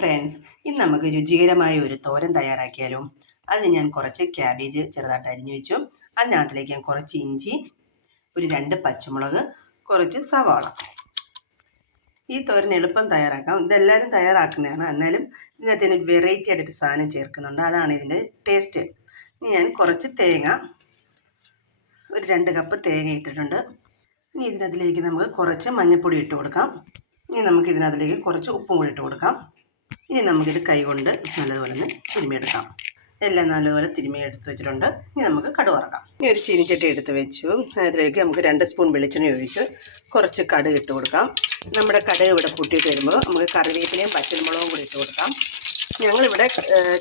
Friends, ഇന്ന് നമുക്ക് രുചികരമായ ഒരു തോരൻ തയ്യാറാക്കിയാലോ. അതിന് ഞാൻ കുറച്ച് ക്യാബേജ് ചെറുതായിട്ട് അരിഞ്ഞു വെച്ചു. അതിനകത്തിലേക്ക് ഞാൻ കുറച്ച് ഇഞ്ചി, ഒരു 2 പച്ചമുളക്, കുറച്ച് സവാള. ഈ തോരൻ എളുപ്പം തയ്യാറാക്കാം. ഇതെല്ലാവരും തയ്യാറാക്കുന്നതാണ്. എന്നാലും ഇതിനകത്തിന് വെറൈറ്റി ആയിട്ടൊരു സാധനം ചേർക്കുന്നുണ്ട്. അതാണ് ഇതിൻ്റെ ടേസ്റ്റ്. ഇനി ഞാൻ കുറച്ച് തേങ്ങ, ഒരു 2 കപ്പ് തേങ്ങ ഇട്ടിട്ടുണ്ട്. ഇനി ഇതിനകത്തിലേക്ക് നമുക്ക് കുറച്ച് മഞ്ഞൾപ്പൊടി ഇട്ട് കൊടുക്കാം. ഇനി നമുക്ക് ഇതിനകത്തിലേക്ക് കുറച്ച് ഉപ്പും കൂടി ഇട്ട് കൊടുക്കാം. ഇനി നമുക്കിത് കൈകൊണ്ട് നല്ലതുപോലെ ഒന്ന് തിരുമ്മിയെടുക്കാം. എല്ലാം നല്ലതുപോലെ തിരുമ്മി എടുത്ത് വെച്ചിട്ടുണ്ട്. ഇനി നമുക്ക് കടുക് വറക്കാം. ഇനി ഒരു ചീനിച്ചട്ടി എടുത്ത് വെച്ചു. അതിലേക്ക് നമുക്ക് 2 സ്പൂൺ വെളിച്ചെണ്ണ ഒഴിച്ച് കുറച്ച് കടുക് ഇട്ട് കൊടുക്കാം. നമ്മുടെ കടുക് ഇവിടെ പൊട്ടിയിട്ട് വരുമ്പോൾ നമുക്ക് കറിവേപ്പിലയും പച്ചമുളകും കൂടി ഇട്ട് കൊടുക്കാം. ഞങ്ങളിവിടെ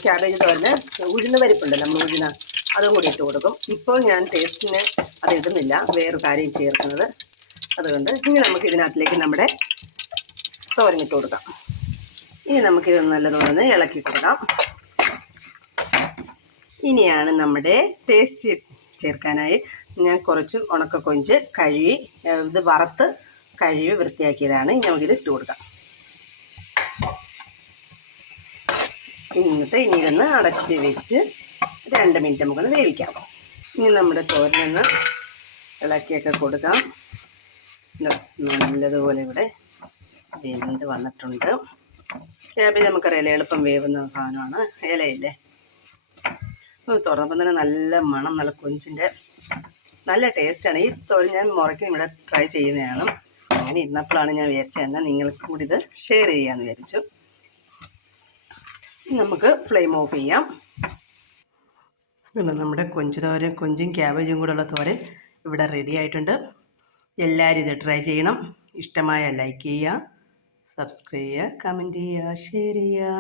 ക്യാബേജ് തോരന് ഉഴുന്ന് പരിപ്പുണ്ടല്ലോ, നമ്മൾ ഉഴുന്ന അതും കൂടി ഇട്ട് കൊടുക്കും. ഇപ്പോൾ ഞാൻ ടേസ്റ്റിന് അത് ഇടുന്നില്ല, വേറൊരു കാര്യം ചേർക്കുന്നത്. അതുകൊണ്ട് ഇനി നമുക്ക് ഇതിനകത്തിലേക്ക് നമ്മുടെ തോരനിട്ട് കൊടുക്കാം. ഇനി നമുക്കിത് നല്ലതുപോലെ ഇളക്കി കൊടുക്കാം. ഇനിയാണ് നമ്മുടെ ടേസ്റ്റ് ചേർക്കാനായി ഞാൻ കുറച്ച് ഉണക്ക കൊഞ്ച് കഴുകി ഇത് വറുത്ത് കഴുകി വൃത്തിയാക്കിയതാണ്. ഇനി നമുക്കിത് ഇട്ട് കൊടുക്കാം. ഇനി ഇതൊന്ന് അടച്ച് വെച്ച് 2 മിനിറ്റ് നമുക്കൊന്ന് വേവിക്കാം. ഇനി നമ്മുടെ തോരനൊന്ന് ഇളക്കിയൊക്കെ കൊടുക്കാം. നല്ലതുപോലെ ഇവിടെ വെന്ത് വന്നിട്ടുണ്ട്. ക്യാബേജ് നമുക്കറിയാലേ എളുപ്പം വേവുന്ന സാധനമാണ്. ഇലയില്ലേ, തുറന്നപ്പോൾ തന്നെ നല്ല മണം, നല്ല കൊഞ്ചിൻ്റെ നല്ല ടേസ്റ്റാണ്. ഈ തോരൻ ഞാൻ മുറയ്ക്കും ഇവിടെ ട്രൈ ചെയ്യുന്നതാണ്. അങ്ങനെ ഇരുന്നപ്പോഴാണ് ഞാൻ വിചാരിച്ചത് എന്നാൽ നിങ്ങൾക്ക് കൂടി ഇത് ഷെയർ ചെയ്യാമെന്ന് വിചാരിച്ചു. നമുക്ക് ഫ്ലെയിം ഓഫ് ചെയ്യാം. പിന്നെ നമ്മുടെ കൊഞ്ചും ക്യാബേജും കൂടെ ഉള്ള തോരൻ ഇവിടെ റെഡി ആയിട്ടുണ്ട്. എല്ലാവരും ഇത് ട്രൈ ചെയ്യണം. ഇഷ്ടമായ ലൈക്ക് ചെയ്യുക, സബ്സ്ക്രൈബ് ചെയ്യുക, കമൻറ്റ് ചെയ്യുക, ഷെയർ ചെയ്യുക.